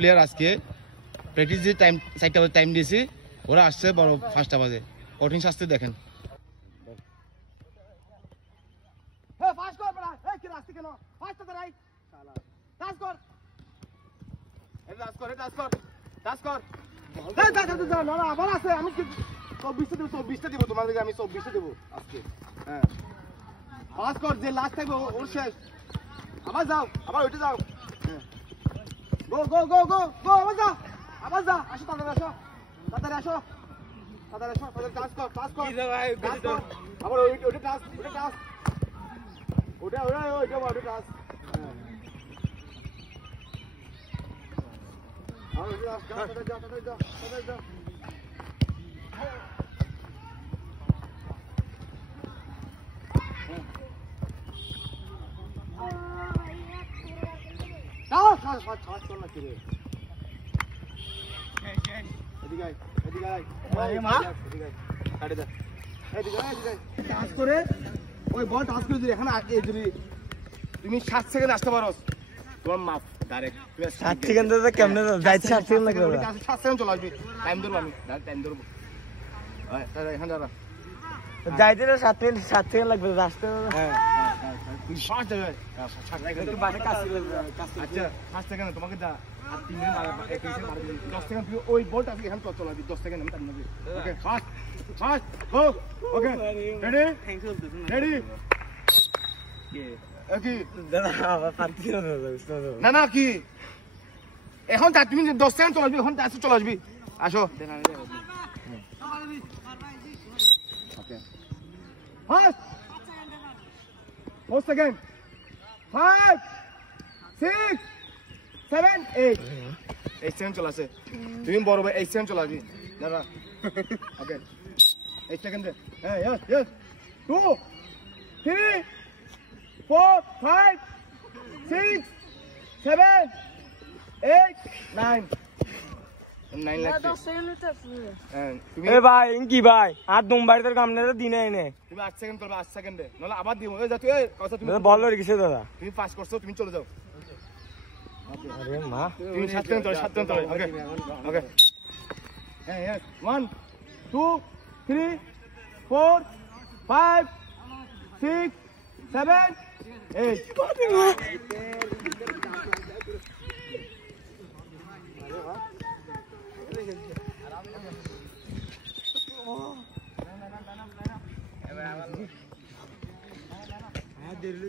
Player আজকে practice যে time 4টা বাজে টাইম দিয়েছি, ওরা আসছে বড় 5টা বাজে। কঠিন শাস্তি দেখেন। চব্বিশটা দিব তোমাদেরকে, আমি 24টা দেবো আজকে। হ্যাঁ পাস কর, যে লাস্ট থাকবে ওর শেষ। আবার যাও, আবার ওইটা যাও। গো গো গো গো গো, আবার যাও, আবার যাও। আসো তাড়াতাড়ি আসো, তাড়াতাড়ি আসো, তাড়াতাড়ি আসো, তাড়াতাড়ি টাচ কর, টাচ কর, টাচ কর। আবার ওইটা টাচ, ওইটা টাচ, ওইটা ওইটা ওইটা ওইটা টাচ। হ্যাঁ আর ওইটা যাও, তাড়াতাড়ি যাও, তাড়াতাড়ি যাও, তাড়াতাড়ি যাও। তুমি 7 সেকেন্ড আসতে পারো, তোমার মাফ ডাইরেক্ট। 7 সেকেন্ড কেমনে যাইতে? 7 সেকেন্ড লাগবে, 7 সেকেন্ড চলে আসবে। টাইম ধরবো আমি, টাইম ধরবো। এখানে দাঁড়া, যাইতে 7 সেকেন্ড লাগবে আসতে। হ্যাঁ তোমাকে দা 3 মিনিট 10 সেকেন্ড তুমি ওই বলটা এখানে চলাবি। 10 সেকেন্ড আমি time. Okay fast fast go. Okay ready ready. কি না না কি এখন তুমি 10 সেকেন্ড চলে আসবি, এখন চলে আসবি। আসো ওকে ফাস্ট 4 সেকেন্ড 5 6 7 8 সেকেন্ড চলে আসে। তুমি বড় ভাই 8 সেকেন্ড চলে আসবি দাদা। ওকে 8 সেকেন্ড। হ্যাঁ ইয়েস ইয়েস 2 3 4 5 6 7 8 9 ভাই কি ভাই আর দুমবাড়িতে কামনে দিনে এনে তুমি 8 সেকেন্ড করবে। 8 সেকেন্ডে নলে আবার দিব। ওই যা তুই তুমি বল হয়ে গেছে দাদা, তুমি পাস করছো, তুমি চলে যাও। আরে মা তুমি 7 সেকেন্ড চলে, 7 সেকেন্ড চলে। ওকে ওকে হ্যাঁ यस 1 2 3 4 5 6 7 8 দেরি